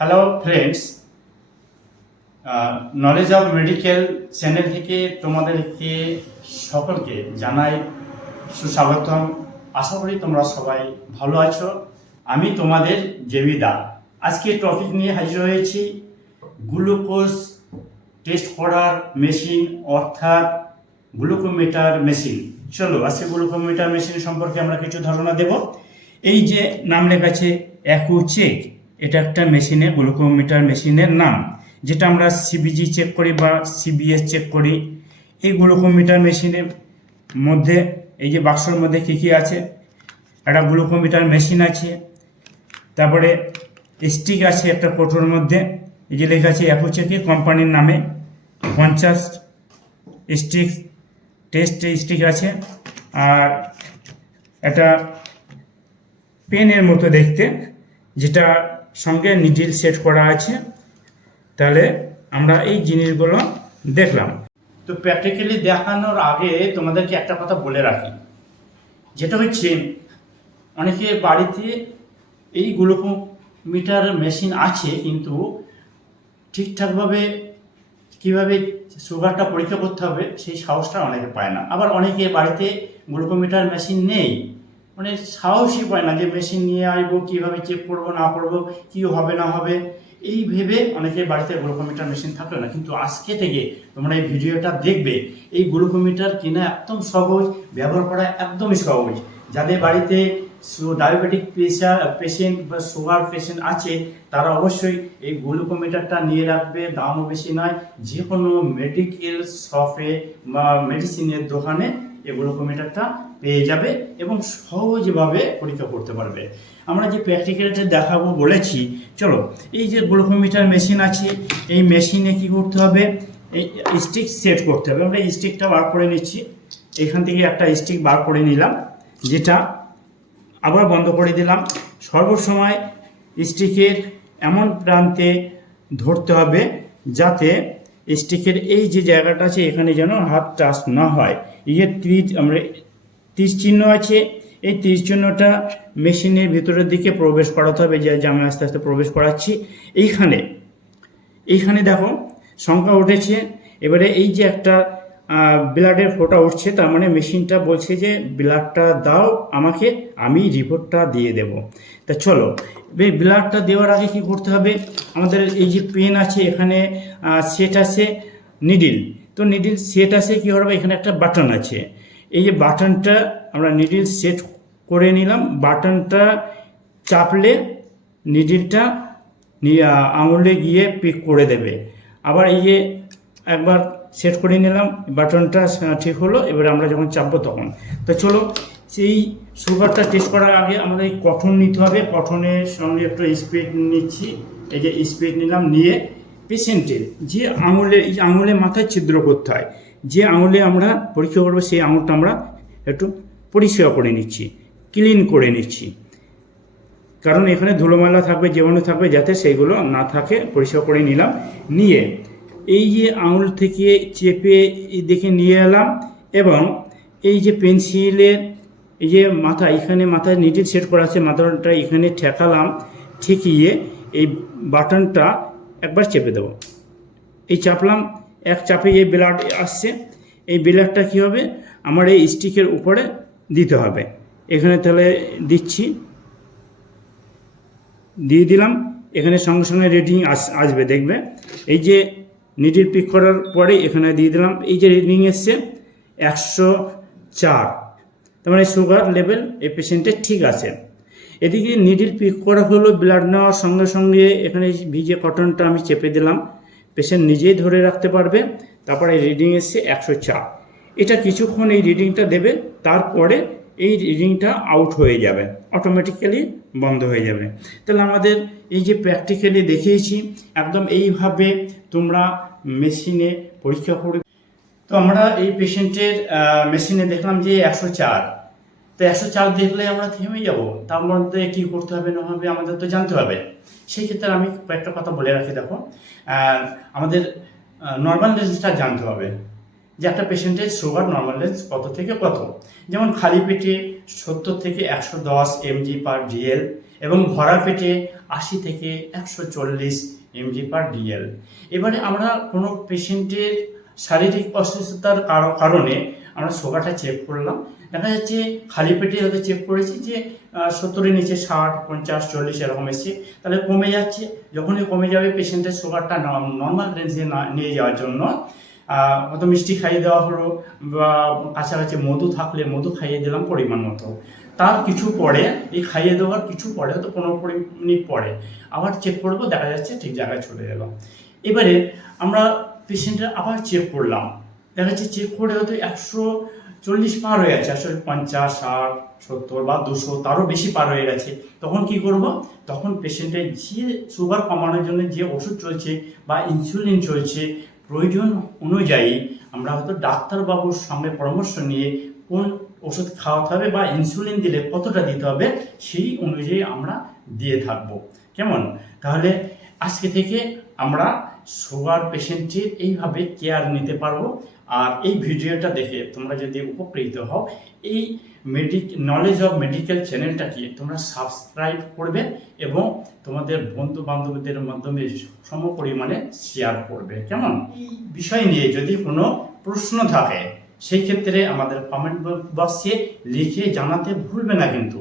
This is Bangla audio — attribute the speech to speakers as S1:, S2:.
S1: Hello friends knowledge of medical channel থেকে তোমাদেরকে সকলকে জানাই সুস্বাগতম। আশা করি তোমরা সবাই ভালো আছো। আমি তোমাদের জেবিদা আজকে টপিক নিয়ে হাজির হয়েছি। গ্লুকোজ টেস্ট করার মেশিন অর্থাৎ গ্লুকোমিটার মেশিন চলো, আজকে গ্লুকোমিটার মেশিন সম্পর্কে আমরা কিছু ধারণা দেব। এই যে নাম লেখা আছে অ্যাকুচেক এটা একটা মেশিনে, গ্লুকোমিটার মেশিনের নাম, যেটা আমরা সিবিজি চেক করি বা সিবিএস চেক করি। এই গ্লুকোমিটার মেশিনের মধ্যে, এই যে বাক্সর মধ্যে কী কী আছে? একটা গ্লুকোমিটার মেশিন আছে, তারপরে স্টিক আছে একটা কোটোর মধ্যে, এই যে লেখা আছে অ্যাকুচেকে কোম্পানির নামে, পঞ্চাশ স্টিক, টেস্ট স্টিক আছে, আর একটা পেনের মতো দেখতে, যেটা সঙ্গে নিডিল সেট করা আছে। তাহলে আমরা এই জিনিসগুলো দেখলাম। তো প্র্যাকটিক্যালি দেখানোর আগে তোমাদেরকে একটা কথা বলে রাখি। যেটা হচ্ছে, অনেকে বাড়িতে এই গ্লুকোমিটার মেশিন আছে, কিন্তু ঠিকঠাকভাবে কীভাবে সুগারটা পরীক্ষা করতে হবে, সেই সাহসটা অনেকে পায় না। আবার অনেকে বাড়িতে গ্লুকোমিটার মেশিন নেই। মানে সাহসই পায় না যে মেশিন নিয়ে আসব কীভাবে চেক করব, না করব, কী হবে, না হবে। এই ভেবে অনেকে বাড়িতে গ্লুকোমিটার মেশিন থাকল না, কিন্তু আজকে থেকে তোমরা এই ভিডিওটা দেখবে। এই গ্লুকোমিটার কিনা একদম সহজ, ব্যবহার করা একদমই সহজ। যাদের বাড়িতে ডায়াবেটিক প্রেশার পেশেন্ট বা সুগার পেশেন্ট আছে, তারা অবশ্যই এই গ্লুকোমিটারটা নিয়ে রাখবে। দামও বেশি নয় যে কোনো মেডিকেল শপে বা মেডিসিনের দোকানে এই গ্লুকোমিটারটা পেয়ে যাবে এবং সহজভাবে পরীক্ষা করতে পারবে। আমরা যে প্র্যাকটিক্যালটা দেখাবো বলেছি, চলো, এই যে গ্লুকোমিটার মেশিন আছে, এই মেশিনে কি করতে হবে? এই স্টিক সেট করতে হবে। আমরা স্টিকটা বার করে নিচ্ছি। এখান থেকে একটা স্টিক বার করে নিলাম, যেটা আবার বন্ধ করে দিলাম। সর্বসময় স্টিকের এমন প্রান্তে ধরতে হবে যাতে স্টিকের এই যে জায়গাটা আছে, এখানে যেন হাত টাচ না হয়। এই যে তীর আমরা তীর চিহ্ন আছে। এই তীর চিহ্নটা মেশিনের ভিতরের দিকে প্রবেশ করাতে হবে যে আমি আস্তে আস্তে প্রবেশ করাচ্ছি। এইখানে এইখানে দেখো, সংখ্যা উঠেছে। এবারে এই যে একটা ব্লাডের ফোঁটা উঠছে, তার মানে মেশিনটা বলছে যে ব্লাডটা দাও, আমাকে আমি রিপোর্টটা দিয়ে দেব। তা চলো ব্লাডটা দেওয়ার আগে কি করতে হবে? আমাদের এই যে পেন আছে, এখানে সেট আছে নিডিল তো নিডিল সেট আছে কি হবে? এখানে একটা বাটন আছে। এই যে বাটনটা আমরা নিডিল সেট করে নিলাম। বাটনটা চাপলে নিডিলটা আঙুলে গিয়ে পিক করে দেবে। আবার এই যে একবার সেট করে নিলাম বাটনটা ঠিক হলো, এবারে আমরা যখন চাপবো তখন। তো চলো, সেই সুগারটা টেস্ট করার আগে আমাদের কঠন নিতে হবে। কঠনের সঙ্গে একটু স্পিড নিচ্ছি। এই যে স্পিড নিলাম, নিয়ে পেশেন্টের যে আঙুলে, এই আঙুলে মাথায় ছিদ্র করতে হয়, যে আঙুলে আমরা পরীক্ষা করব, সেই আঙুলটা আমরা একটু পরিষেবা করে নিচ্ছি ক্লিন করে নিচ্ছি। কারণ এখানে ধুলোমালা থাকবে, জীবাণু থাকবে, যাতে সেইগুলো না থাকে পরিষেবা করে নিলাম। নিয়ে এই যে আঙুল থেকে চেপে দেখে নিয়ে এলাম এবং এই যে পেন্সিলের এই যে মাথা, এখানে মাথায় নিডিল সেট করা আছে, মাথাটা এখানে ঠেকালাম, ঠেকিয়ে এই বাটনটা একবার চেপে দেবো। এই চাপলাম, এক চাপে এই ব্লাড আসছে, এই ব্লাডটা কী হবে? আমার এই স্টিকের উপরে দিতে হবে। এখানে তাহলে দিচ্ছি। দিয়ে দিলাম, এখানে সঙ্গে সঙ্গে রিডিং আস, আসবে, দেখবে। এই যে নিডিল পিক করার পরে এখানে দিয়ে দিলাম। এই যে রিডিং এসছে, একশো চার। তার মানে সুগার লেভেল এই পেশেন্টের ঠিক আছে। এদিকে নিডিল পিক করা হলো ব্লাড নেওয়ার সঙ্গে সঙ্গে এখানে ভিজে কটনটা আমি চেপে দিলাম। পেশেন্ট নিজেই ধরে রাখতে পারবে। তারপরে রিডিং এসছে, একশো চার। এটা কিছুক্ষণ এই রিডিংটা দেবে, তারপরে এই রিডিংটা আউট হয়ে যাবে। অটোমেটিক্যালি বন্ধ হয়ে যাবে। তাহলে আমাদের এই যে প্র্যাকটিক্যালি দেখিয়েছি, একদম এইভাবে তোমরা মেশিনে পরীক্ষা করবে। তো আমরা এই পেশেন্টের মেশিনে দেখলাম যে একশো চার। তো একশো চার দেখলে আমরা থেমে যাব। তার মধ্যে কী করতে হবে, না হবে, আমাদের তো জানতে হবে। সেই ক্ষেত্রে আমি কয়েকটা কথা বলে রাখি, দেখো। আমাদের নর্মাল রেঞ্জটা জানতে হবে যে একটা পেশেন্টের সুগার নর্মাল রেঞ্জ কত থেকে কত। যেমন খালি পেটে সত্তর থেকে একশো দশ এমজি পার ডিএল এবং ভরা পেটে আশি থেকে একশো চল্লিশ এমজি পার ডিএল এবারে আমরা কোনো পেশেন্টের শারীরিক অসুস্থতার কার- কারণে আমরা সুগারটা চেক করলাম। দেখা যাচ্ছে খালি পেটে হয়তো চেক করেছি যে সত্তরের নিচে ষাট, পঞ্চাশ, চল্লিশ এরকম এসছে। তাহলে কমে যাচ্ছে। যখনই কমে যাবে পেশেন্টের সুগারটা নর্মাল রেঞ্জে নিয়ে যাওয়ার জন্য হয়তো মিষ্টি খাইয়ে দেওয়া হলো বা কাছাকাছি মধু থাকলে মধু খাইয়ে দিলাম পরিমাণ মতো। তার কিছু পরে, এই খাইয়ে দেওয়ার কিছু পরে, হয়তো পনেরো কুড়ি মিনিট পরে, আবার চেক করব, দেখা যাচ্ছে ঠিক জায়গায় চলে গেল। এবারে আমরা পেশেন্টের আবার চেক করলাম। দেখা যাচ্ছে চেক করে হয়তো একশো চল্লিশ পার হয়ে গেছে আসলে পঞ্চাশ, ষাট, সত্তর বা দুশো, তারও বেশি পার হয়ে গেছে। তখন কি করব? তখন পেশেন্টের যে সুগার কমানোর জন্য যে ওষুধ চলছে বা ইনসুলিন চলছে, প্রয়োজন অনুযায়ী আমরা হয়তো ডাক্তারবাবুর সঙ্গে পরামর্শ নিয়ে কোন ওষুধ খাওয়াতে হবে বা ইনসুলিন দিলে কতটা দিতে হবে সেই অনুযায়ী আমরা দিয়ে থাকব। কেমন? তাহলে আজকে থেকে আমরা সুগার পেশেন্টের এইভাবে কেয়ার নিতে পারব। আর এই ভিডিওটা দেখে তোমরা যদি উপকৃত হও এই মেডিক নলেজ অফ মেডিকেল চ্যানেলটাকে তোমরা সাবস্ক্রাইব করবে এবং তোমাদের বন্ধু বান্ধবদের মাধ্যমে সম পরিমাণে শেয়ার করবে। কেমন? এই বিষয় নিয়ে যদি কোনো প্রশ্ন থাকে সেই ক্ষেত্রে আমাদের কমেন্ট বক্সে লিখে জানাতে ভুলবে না কিন্তু।